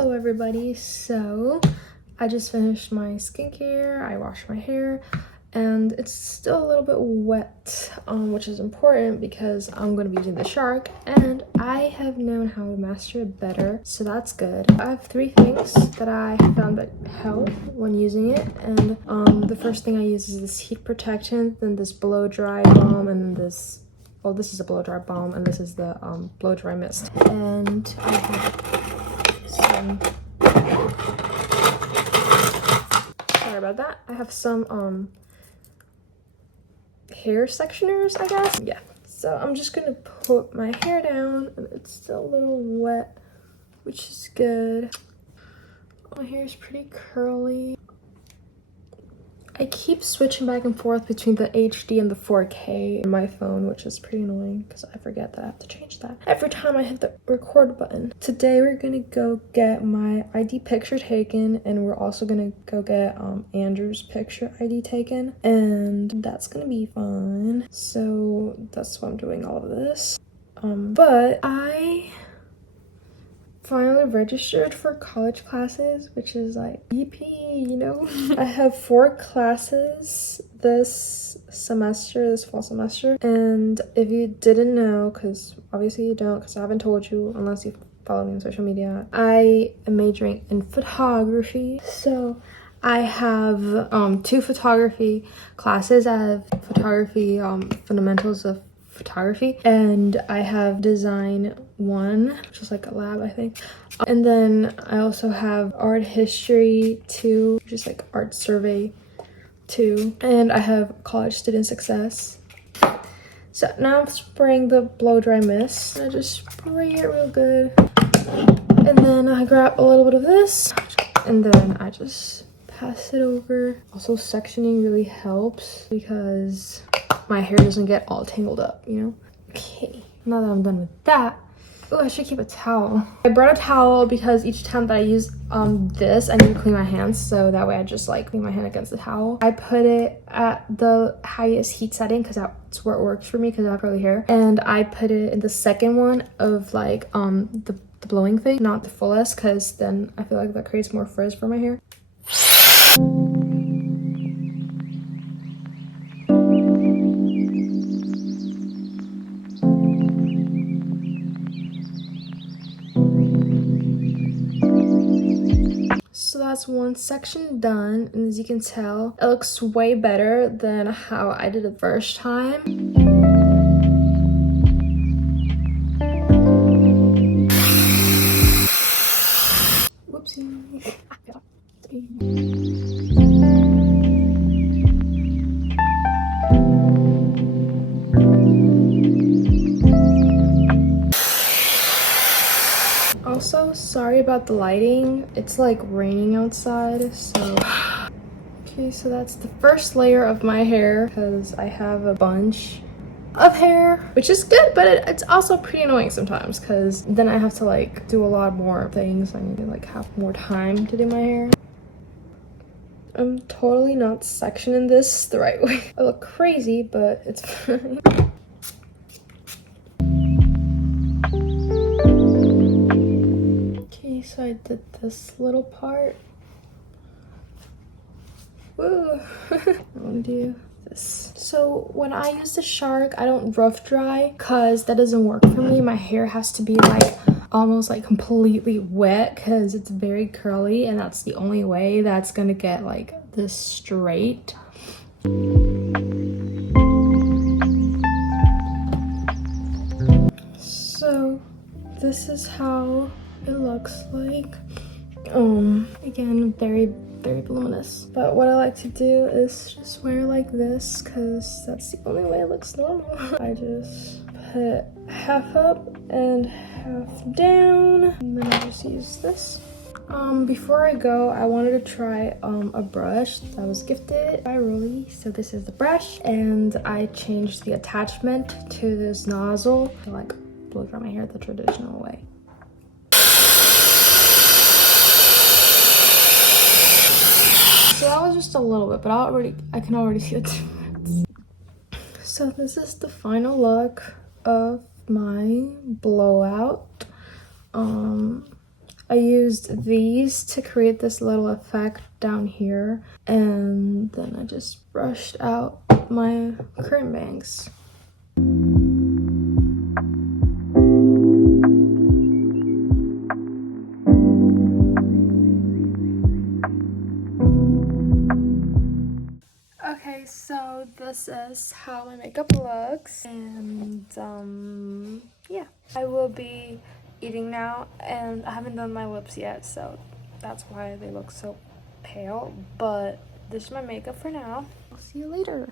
Hello everybody, so I just finished my skincare, I washed my hair, and it's still a little bit wet, which is important because I'm going to be using the Shark, and I have known how to master it better, so that's good. I have 3 things that I found that help when using it, and the first thing I use is this heat protection, then this blow dry balm, and then this, well, this is a blow dry balm, and this is the blow dry mist. And I have some, sorry about that, I have some hair sectioners, I guess. Yeah, so I'm just gonna put my hair down, and it's still a little wet, which is good. My hair is pretty curly. I keep switching back and forth between the HD and the 4K on my phone, which is pretty annoying because I forget that I have to change that every time I hit the record button. Today we're gonna go get my ID picture taken, and we're also gonna go get Andrew's picture ID taken, and that's gonna be fun. So that's why I'm doing all of this. But I finally registered for college classes, which is like EP, you know. I have 4 classes this fall semester, and if you didn't know, because obviously you don't, because I haven't told you unless you follow me on social media, I am majoring in photography. So I have 2 photography classes. I have photography fundamentals of photography, and I have design 1, which is like a lab, I think, and then I also have art history 2, which is like art survey 2, and I have college student success. So now I'm spraying the blow dry mist. I just spray it real good, and then I grab a little bit of this, and then I just pass it over. Also, sectioning really helps because my hair doesn't get all tangled up, you know? Okay, now that I'm done with that, oh, I should keep a towel. I brought a towel because each time that I use this, I need to clean my hands, so that way I just like clean my hand against the towel. I put it at the highest heat setting because that's where it works for me because I have curly hair, and I put it in the second one of like the blowing thing, not the fullest, because then I feel like that creates more frizz for my hair. So that's one section done, and as you can tell, it looks way better than how I did it the first time. Whoopsie. Also, sorry about the lighting. It's like raining outside, so okay, so that's the first layer of my hair because I have a bunch of hair, which is good, but it's also pretty annoying sometimes because then I have to like do a lot more things. I need to like have more time to do my hair. I'm totally not sectioning this the right way. I look crazy, but it's fine. So I did this little part. Woo! I want to do this. So when I use the Shark, I don't rough dry because that doesn't work for me. My hair has to be like almost like completely wet because it's very curly, and that's the only way that's gonna get like this straight. So this is how it looks like. Again, very voluminous, but what I like to do is just wear like this because that's the only way it looks normal. I just put half up and half down, and then I just use this. Before I go, I wanted to try a brush that was gifted by Rolly. So this is the brush, and I changed the attachment to this nozzle to like blow dry my hair the traditional way. So that was just a little bit, but I can already see the difference. So this is the final look of my blowout. I used these to create this little effect down here, and then I just brushed out my current bangs. Okay, so this is how my makeup looks, and yeah, I will be eating now, and I haven't done my lips yet, so that's why they look so pale, but this is my makeup for now. I'll see you later.